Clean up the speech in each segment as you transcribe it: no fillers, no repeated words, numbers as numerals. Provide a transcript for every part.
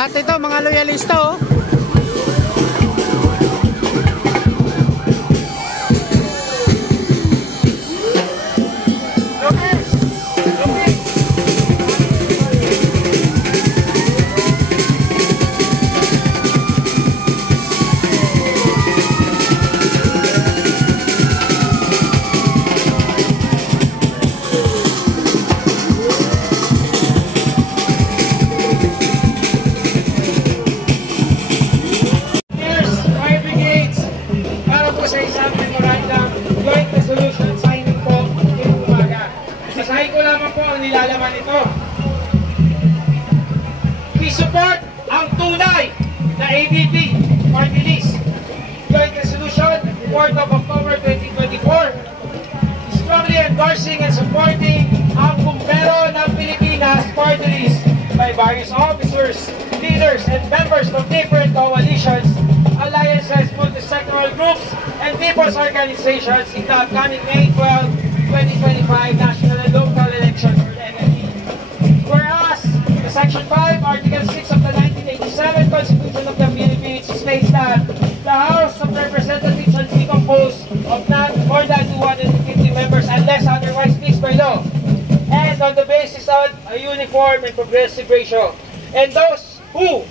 Lahat ito mga loyalista oh. Nilalaman ito. We support ang tunay na ABP party list. Joint Resolution 4th of October 2024, strongly endorsing and supporting ang Bumbero ng Pilipinas party list by various officers, leaders, and members of different coalitions, alliances, multi-sectoral groups, and people's organizations in the upcoming May 12, 2025 national and local elections. Whereas, the Section 5, Article 6 of the 1987 Constitution of the Philippines states that the House of Representatives shall be composed of not more than 250 members unless otherwise fixed by law, and on the basis of a uniform and progressive ratio. And those who,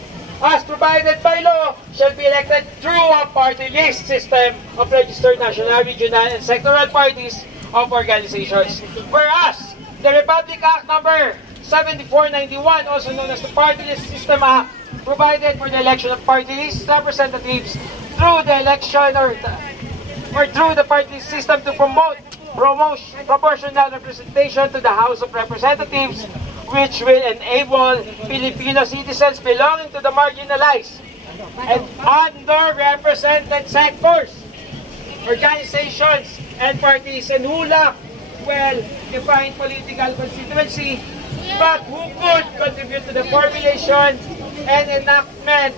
as provided by law, shall be elected through a party list system of registered national, regional, and sectoral parties of organizations. Whereas, the Republic Act number 7491, also known as the Party List System Act, provided for the election of party list representatives through the election or through the party system to promote proportional representation to the House of Representatives, which will enable Filipino citizens belonging to the marginalized and underrepresented sectors, organizations, and parties, and who lack well-defined political constituency, but who could contribute to the formulation and enactment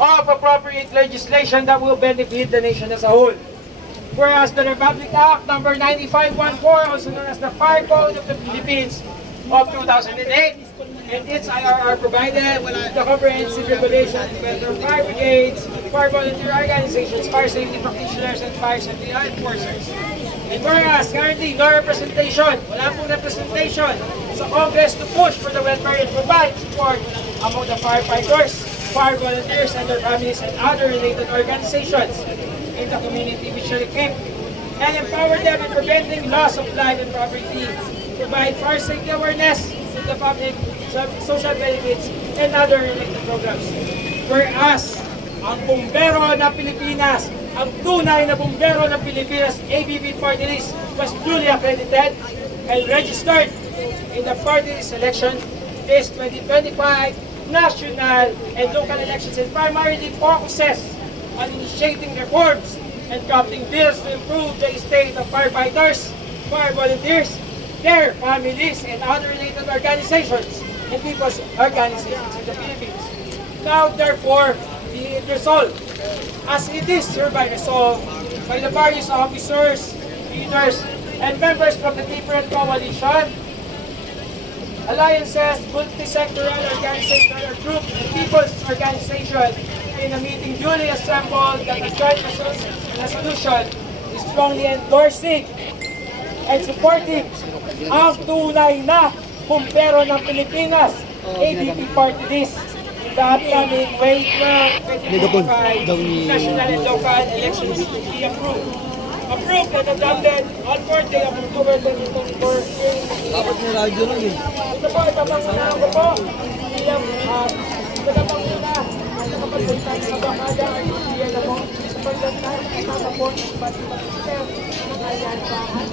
of appropriate legislation that will benefit the nation as a whole. Whereas the Republic Act number 9514, also known as the Fire Code of the Philippines of 2008, and its IRR provided the comprehensive regulation of fire brigades, fire volunteer organizations, fire safety practitioners, and fire safety enforcers. And whereas currently no representation, wala pong representation sa Congress to push for the welfare and provide support among the firefighters, fire volunteers, and their families, and other related organizations in the community which shall equip and empower them in preventing loss of life and property, provide fire safety awareness to the public, social benefits, and other related programs. Whereas ang Bumbero ng Pilipinas, ang tunay na Bumbero ng Pilipinas ABP party list was duly accredited and registered in the party list election this 2025 national and local elections, and primarily focuses on initiating reforms and crafting bills to improve the state of firefighters, fire volunteers, their families, and other related organizations and people's organizations in the Philippines. Now, therefore, be it resolved, as it is hereby resolved by the various officers, leaders, and members from the different coalition, alliances, multi-sectoral organizational groups, and people's organization in a meeting duly assembled, that the joint resolution is strongly endorsing and supporting ang tunay na Bumbero ng Pilipinas ABP party list the upcoming May 12, 2025 national and local elections to be approved. Approved and adopted on 4th day of October 2024. Dapat may radyo lang eh. Ito po, itapangunahan ko po. Bilang itapangunahan sa kapagpuntan sa bakada ay hindi na po. Sa pagdantan, kasama po ng iba't ibang sistem, ng aliansahan,